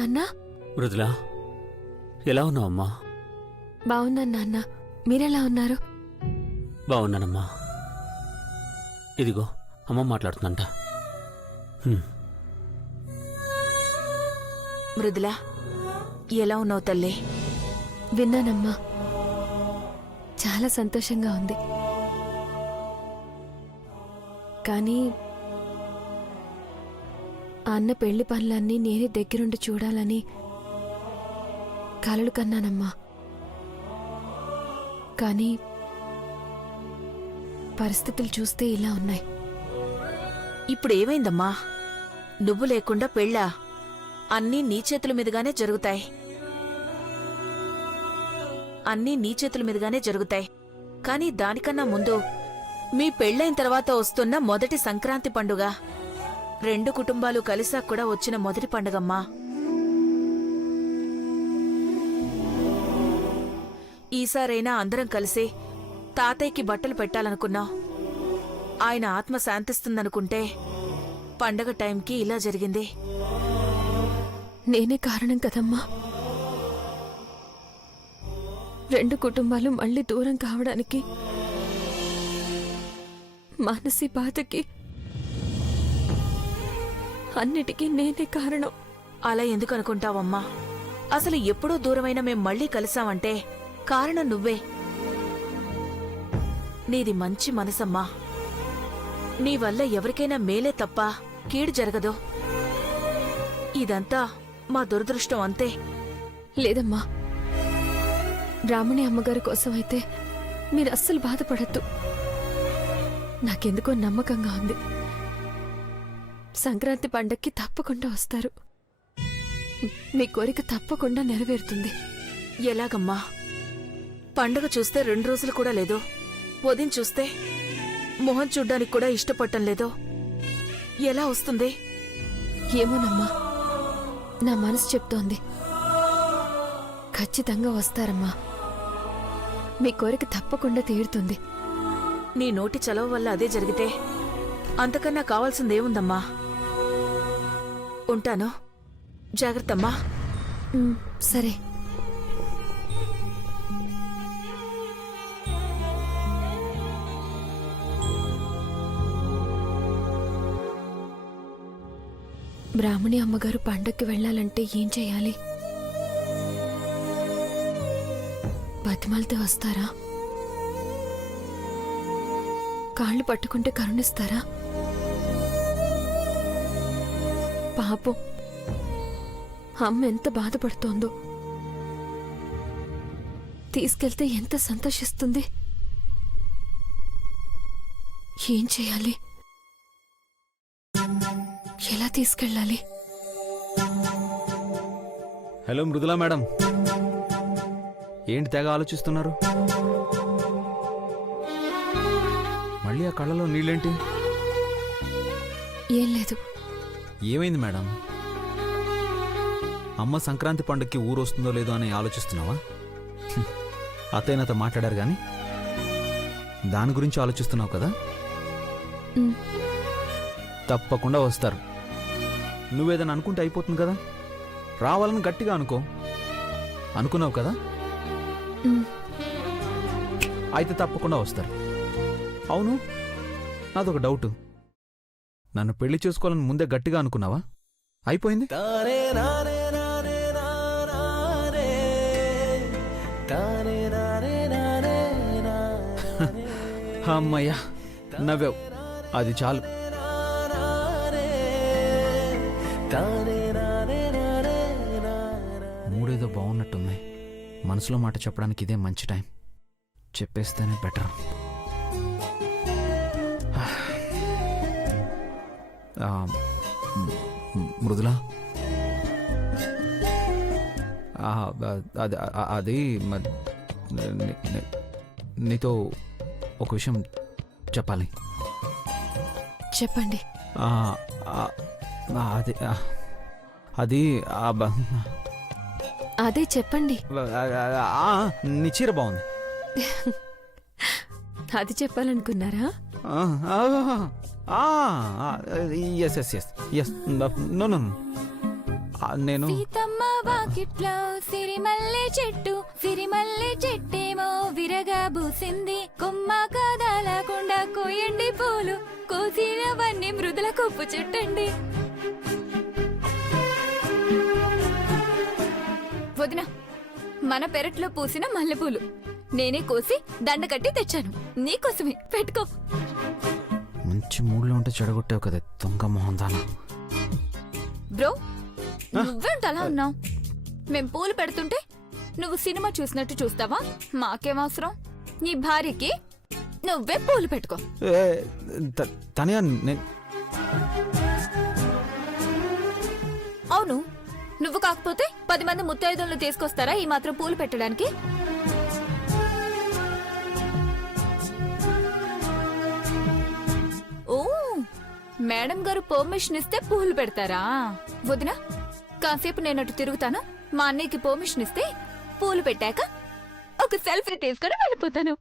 నాన్న. మృదులా, ఎలా ఉన్నావు అమ్మా? బాగున్నాను నాన్న, మీరెలా ఉన్నారు? బాగున్నానమ్మా. ఇదిగో అమ్మ మాట్లాడుతుందంట. మృదులా, ఎలా ఉన్నావు తల్లి? విన్నానమ్మా, చాలా సంతోషంగా ఉంది. కానీ ఆ అన్న పెళ్లి పనులన్నీ నేనే దగ్గరుండి చూడాలని కలలు కన్నానమ్మా. కానీ పరిస్థితులు చూస్తే ఇలా ఉన్నాయి. ఇప్పుడు ఏమైందమ్మా? నువ్వు లేకుండా పెళ్ళా? అన్నీ నీ చేతుల మీదుగానే జరుగుతాయి. అన్నీ నీ చేతుల మీదుగానే జరుగుతాయి. కానీ దానికన్నా ముందు మీ పెళ్ళైన తర్వాత వస్తున్న మొదటి సంక్రాంతి పండుగ, 2 కుటుంబాలు కలిసాక కూడా వచ్చిన మొదటి పండుగమ్మా. ఈసారైనా అందరం కలిసి తాతయ్యకి బట్టలు పెట్టాలనుకున్నాం. ఆయన ఆత్మ శాంతిస్తుందనుకుంటే పండగ టైంకి ఇలా జరిగింది. నేనే కారణం కదమ్మా. 2 కుటుంబాలు మళ్ళీ దూరం కావడానికి, మానసి బాధకి, అన్నిటికీ నేనే కారణం. అలా ఎందుకు అనుకుంటావమ్మా? అసలు ఎప్పుడో దూరమైన మేం మళ్ళీ కలిసామంటే కారణం నువ్వే. నీది మంచి మనసమ్మా. నీ వల్ల ఎవరికైనా మేలే తప్ప కీడు జరగదు. ఇదంతా మా దురదృష్టం అంతే. లేదమ్మా, బ్రాహ్మణి అమ్మగారి కోసమైతే మీరు అస్సలు బాధపడద్దు. నాకెందుకో నమ్మకంగా ఉంది. సంక్రాంతి పండక్కి తప్పకుండా వస్తారు. మీ కోరిక తప్పకుండా నెరవేరుతుంది. ఎలాగమ్మా? పండగ చూస్తే 2 రోజులు కూడా లేదు. ఉదయం చూస్తే మొహం చూడ్డానికి కూడా ఇష్టపడటం లేదు. ఎలా వస్తుంది? ఏమోనమ్మా, నా మనసు చెప్తోంది. ఖచ్చితంగా వస్తారమ్మా. మీ కోరిక తప్పకుండా తీరుతుంది. నీ నోటి చలవ వల్ల అదే జరిగితే అంతకన్నా కావాల్సిందేముందమ్మా? ఉంటాను. జాగ్రత్తమ్మా. సరే. బ్రాహ్మణి అమ్మగారు పండక్కి వెళ్ళాలంటే ఏం చెయ్యాలి? బతిమాలితే వస్తారా? కాళ్ళు పట్టుకుంటే కరుణిస్తారా? పాపం, అమ్మ ఎంత బాధపడుతోందో. తీసుకెళ్తే ఎంత సంతోషిస్తుంది. ఏం చేయాలి? ఎలా తీసుకెళ్ళాలి? హలో మృదులా మేడం, ఏంటి తెగ ఆలోచిస్తున్నారు? మళ్ళీ ఆ కళ్ళలో నీళ్ళేంటి? ఏం లేదు. ఏమైంది మేడం? అమ్మ సంక్రాంతి పండుగకి ఊరు వస్తుందో లేదో అని ఆలోచిస్తున్నావా? అత్తయ్య నాతో మాట్లాడారు కానీ దాని గురించి ఆలోచిస్తున్నావు కదా? తప్పకుండా వస్తారు. నువ్వేదైనా అనుకుంటే అయిపోతుంది కదా. రావాలని గట్టిగా అనుకున్నావు కదా? అయితే తప్పకుండా వస్తారు. అవును, నాదొక డౌట్. నన్ను పెళ్లి చేసుకోవాలని ముందే గట్టిగా అనుకున్నావా? అయిపోయింది. అమ్మయ్యా, నవ్వావు, అది చాలు. మూడేదో బాగున్నట్టుంది. మనసులో మాట చెప్పడానికి ఇదే మంచి టైం. చెప్పేస్తేనే బెటర్. మృదులా, అది నీతో ఒక విషయం చెప్పాలి. చెప్పండి. అది అదే చెప్పండి. నీ చీర బాగుంది. అది చెప్పాలనుకున్నారా? Yes yes yes yes. No no, నేను సీతమ్మ వాకిట్లో సిరిమల్లె చెట్టేమో విరగా బూసింది. కొమ్మ కాదాలకుండా కోయండి పూలు, కోసినవన్నీ మృదుల కొప్పు చుట్టండి. వదిన, మన పెరట్లో పూసిన మల్లెపూలు నేనే కోసి దండ కట్టి తెచ్చాను. నీకోసమే, పెట్టుకో. మంచి మూడ్లో ఉంటే చెడగొట్టావు కదా దొంగ మొహం దానా. బ్రో, నువ్వేంట అలా ఉన్నావు? మేం పూలు పెడుతుంటే నువ్వు సినిమా చూసినట్టు చూస్తావా? మాకేం అవసరం? నీ భార్యకి నువ్వే పూలు పెట్టుకో. తనయా అవును, నువ్వు కాకపోతే 10 మంది ముత్తైదులను తీసుకొస్తారా ఈ మాత్రం పూలు పెట్టడానికి? ఓ, మేడం గారు పర్మిషన్ ఇస్తే పూలు పెడతారా? వదినా, కాసేపు నేనట్టు తిరుగుతాను. మా అన్నయ్యకి పర్మిషన్ ఇస్తే పూలు పెట్టాక ఒక సెల్ఫీ తీసుకొని వెళ్ళిపోతాను.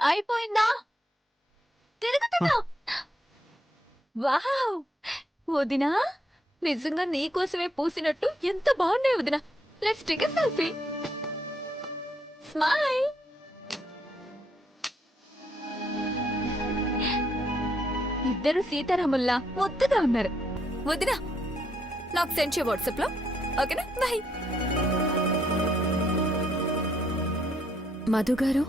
అయిపోయిందా? తిరుగుతున్నా. వావ్ వదినా, నిజంగా నీకోసమే పూసినట్టు ఎంత బాగున్నాయి వదినా. Let's take a selfie. Smile. ఇద్దరు సీతారాముల్లా ముద్దుగా ఉన్నారు. వదినా, నాకు సెండ్ చేయ వాట్సాప్ లో. ఓకేనా? బాయ్. మధు గారు,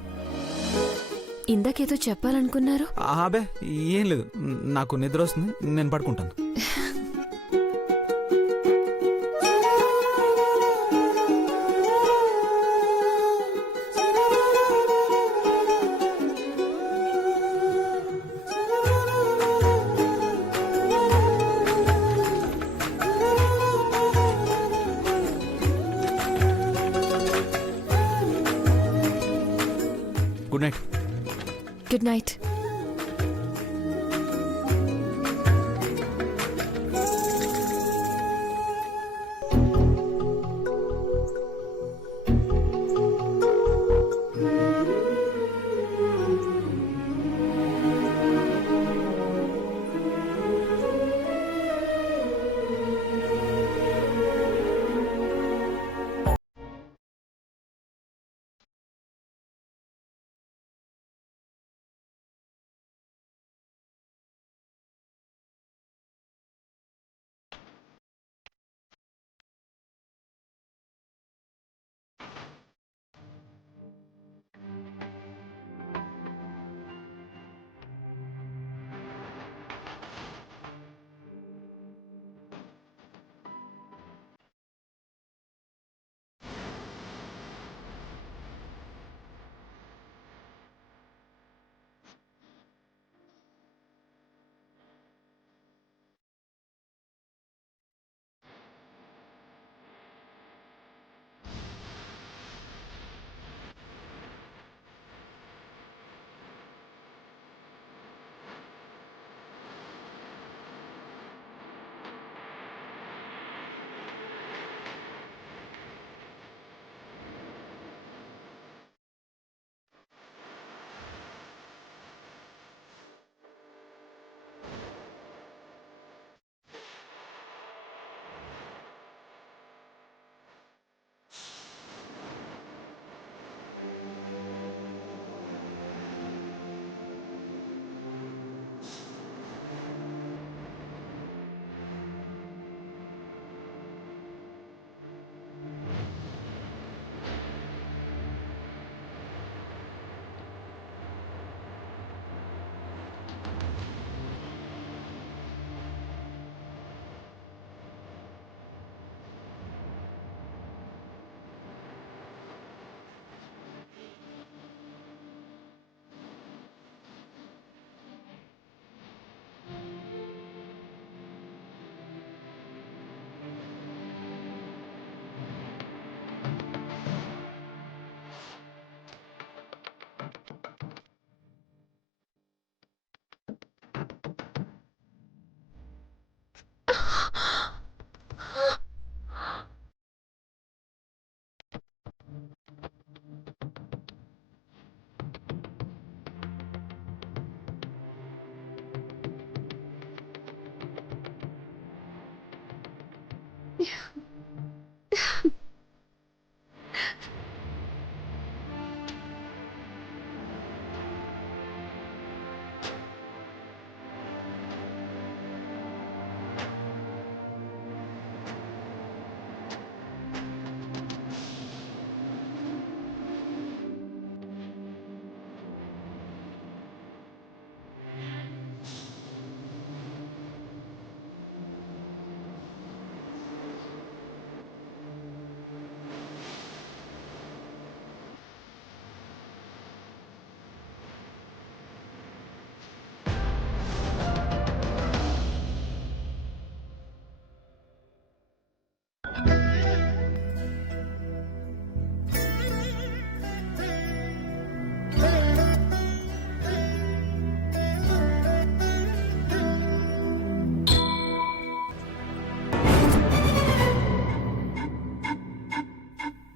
ఇందాకేదో చెప్పాలనుకున్నారు. అబే ఏం లేదు, నాకు నిద్ర వస్తుంది, నేను పడుకుంటాను. Good night. Good night.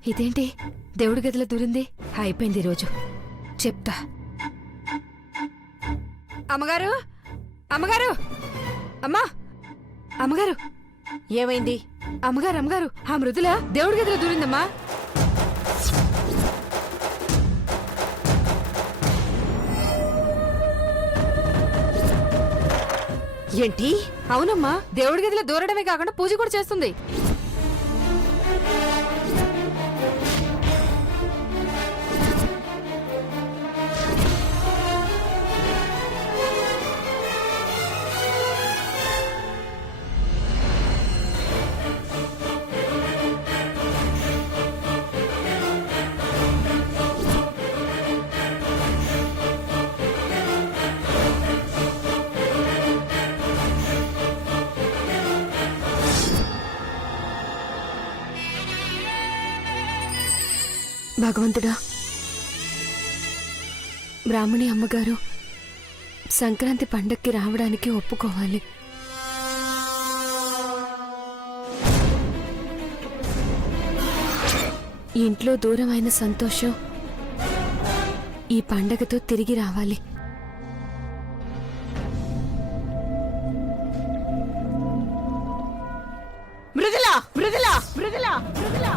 ఇదేంటి దేవుడి గదిలో దూరింది? అయిపోయింది ఈరోజు, చెప్తా. అమ్మగారు, అమ్మగారు, అమ్మా, అమ్మగారు, ఏమైంది? అమ్మగారు, అమ్మగారు, ఆ మృదుల దేవుడి గదిలో దూరిందమ్మా. ఏంటి? అవునమ్మా, దేవుడి గదిలో దూరడమే కాకుండా పూజ కూడా చేస్తుంది. భగవంతుడా, బ్రాహ్మణి అమ్మగారు సంక్రాంతి పండక్కి రావడానికి ఒప్పుకోవాలి. ఇంట్లో దూరమైన సంతోషం ఈ పండగతో తిరిగి రావాలి. మృదులా, మృదులా, మృదులా, మృదులా.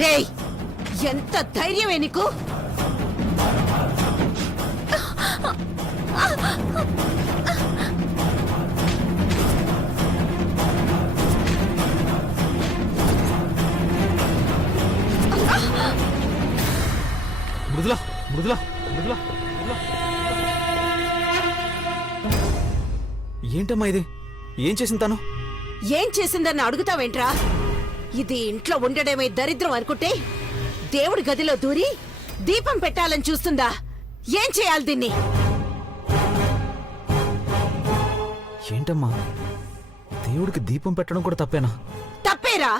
హేయ్, ఎంత ధైర్యమే నీకు? మృదులా, మృదులా, మృదులా, మృదులా. ఏంటమ్మా ఇది? ఏం చేసింది తను? ఏం చేసిందని అడుగుతావేంట్రా? ఇది ఇంట్లో ఉండడమే దరిద్రం అనుకుంటే దేవుడి గదిలో దూరి దీపం పెట్టాలని చూస్తుందా? ఏం చేయాలి దీన్ని? ఏంటమ్మా, దేవుడికి దీపం పెట్టడం కూడా తప్పేనా? తప్పేరా?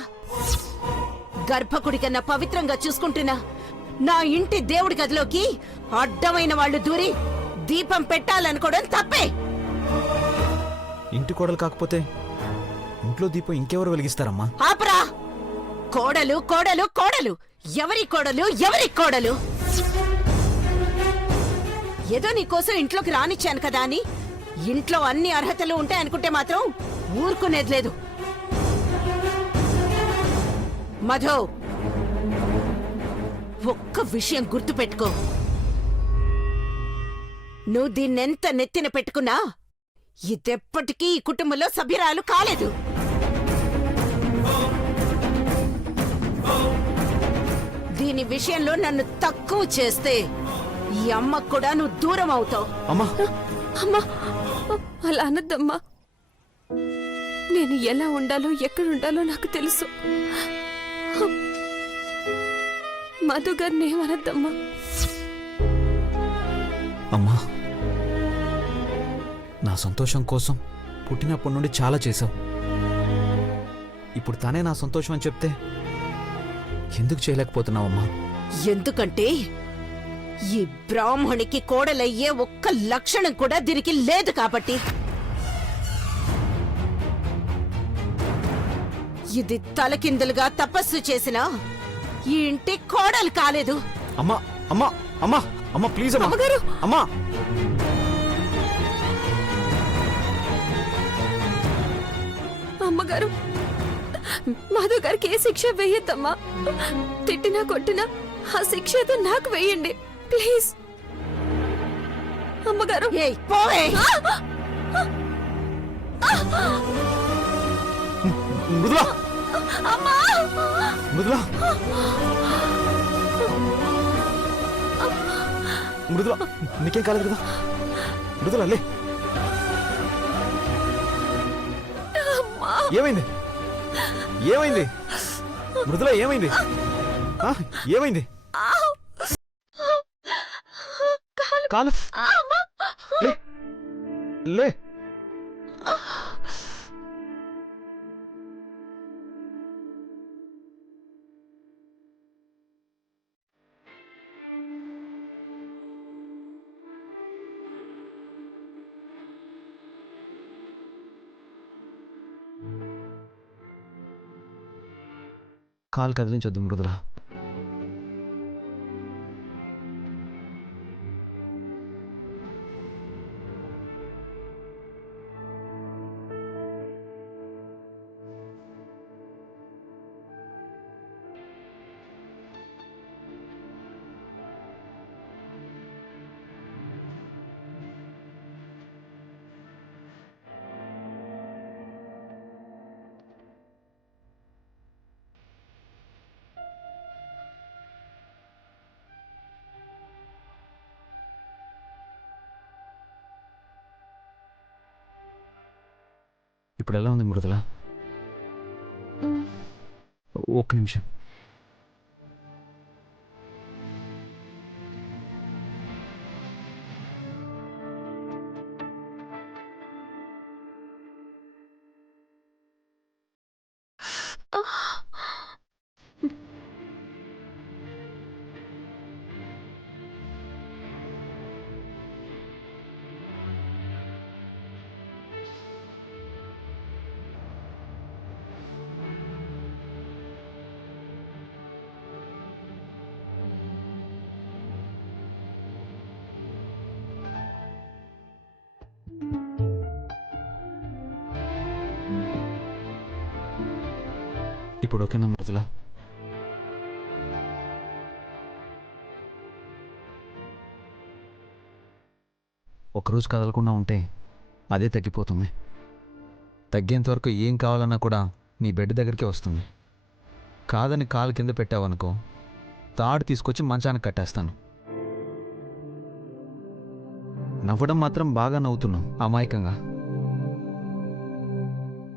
గర్భకుడి కన్నా పవిత్రంగా చూసుకుంటున్నా నా ఇంటి దేవుడి గదిలోకి అడ్డమైన వాళ్ళు దూరి దీపం పెట్టాలనుకోవడం తప్పే. ఇంటి కోడలు కాకపోతే ఇంట్లో దీపం ఇంకెవరు వెలిగిస్తారమ్మా? ఆపరా! కోడలు, కోడలు, కోడలు. ఎవరి కోడలు, ఎవరి కోడలు? ఏదో నీకోసం ఇంట్లోకి రానిచ్చాను కదా అని ఇంట్లో అన్ని అర్హతలు ఉంటాయనుకుంటే మాత్రం ఊరుకునేది లేదు. మధు, ఒక్క విషయం గుర్తుపెట్టుకో. నువ్వు దీన్నెంత నెత్తిన పెట్టుకున్నా ఇదెప్పటికీ ఈ కుటుంబంలో సభ్యురాలు కాలేదు. దీని విషయంలో నన్ను తక్కువ చేస్తే ఈ అమ్మకు కూడా నువ్వు దూరం అవుతావు. అమ్మా, అమ్మా, అలా అనద్దమ్మా. నేను ఎలా ఉండాలో ఎక్కడుండాలో నాకు తెలుసు. మధు గారిని ఏమనద్దమ్మా. అమ్మా, నా సంతోషం కోసం పుట్టినప్పటి నుండి చాలా చేశావు. ఇప్పుడు తనే నా సంతోషం అని చెప్తే ఎందుకు చేయలేకపోతున్నావమ్మా? ఎందుకంటే ఈ బ్రాహ్మణికి కోడలయ్యే ఒక్క లక్షణం కూడా దీనికి లేదు కాబట్టి. ఇది తలకిందులుగా తపస్సు చేసిన ఈ ఇంటి కోడలు కాలేదు. అమ్మా, అమ్మా, అమ్మా, అమ్మా, ప్లీజ్ అమ్మా. అమ్మగారు! అమ్మా, అమ్మగారు, మధు గారికి ఏ శిక్ష వేయద్దమ్మా. తిట్టినా కొట్టినా ఆ శిక్ష ఏదో నాకు వేయండి ప్లీజ్. అమ్మగారు, ఏయ్, పోవే! మృదులా, అమ్మా! మృదులా, మృదులా, నీకేం కాలేదు కదా? మృదులా, లే. ఏమైంది? ఏమైంది? మృదులా, ఏమైంది? ఆ, ఏమైంది? కాలు లే, లే. కాలు కదిలించొద్దు మృదుల. ఇప్పుడు ఎలా ఉంది మృదుల? ఒక్క నిమిషం. ఇప్పుడు ఓకేనా మృదుల? ఒకరోజు కదలకుండా ఉంటే అదే తగ్గిపోతుంది. తగ్గేంత వరకు ఏం కావాలన్నా కూడా నీ బెడ్ దగ్గరికి వస్తుంది. కాదని కాలు కింద పెట్టావనుకో, తాడు తీసుకొచ్చి మంచానికి కట్టేస్తాను. నవ్వడం మాత్రం బాగా నవ్వుతున్నావు అమాయకంగా.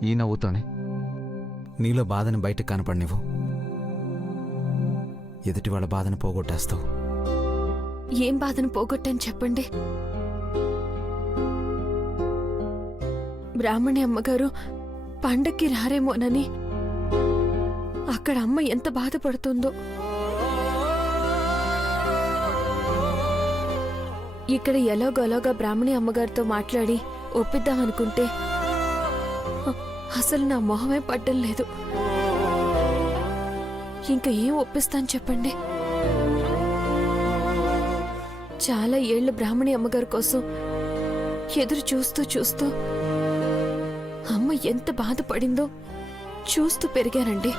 ఈ నవ్వుతోనే నీలో బాధని బయటకు కనపడనివ్వు. ఎదుటి వాళ్ళ బాధను పోగొట్టేస్తావు. ఏం బాధను పోగొట్టని చెప్పండి. బ్రాహ్మణి అమ్మగారు పండక్కి రారేమోనని అక్కడ అమ్మ ఎంత బాధపడుతుందో. ఇక్కడ ఎలాగోలాగా బ్రాహ్మణి అమ్మగారితో మాట్లాడి ఒప్పిద్దామనుకుంటే అసలు నా మొహమే పడ్డం లేదు. ఇంకా ఏం ఒప్పిస్తాను చెప్పండి. చాలా ఏళ్లు బ్రాహ్మణి అమ్మగారి కోసం ఎదురు చూస్తూ చూస్తూ అమ్మ ఎంత బాధపడిందో చూస్తూ పెరిగానండి.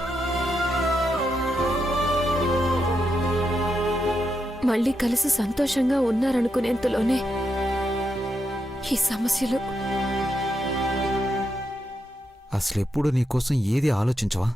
మళ్ళీ కలిసి సంతోషంగా ఉన్నారనుకునేంతలోనే ఈ సమస్యలు. అసలు ఎప్పుడు నీకోసం ఏది ఆలోచించవా?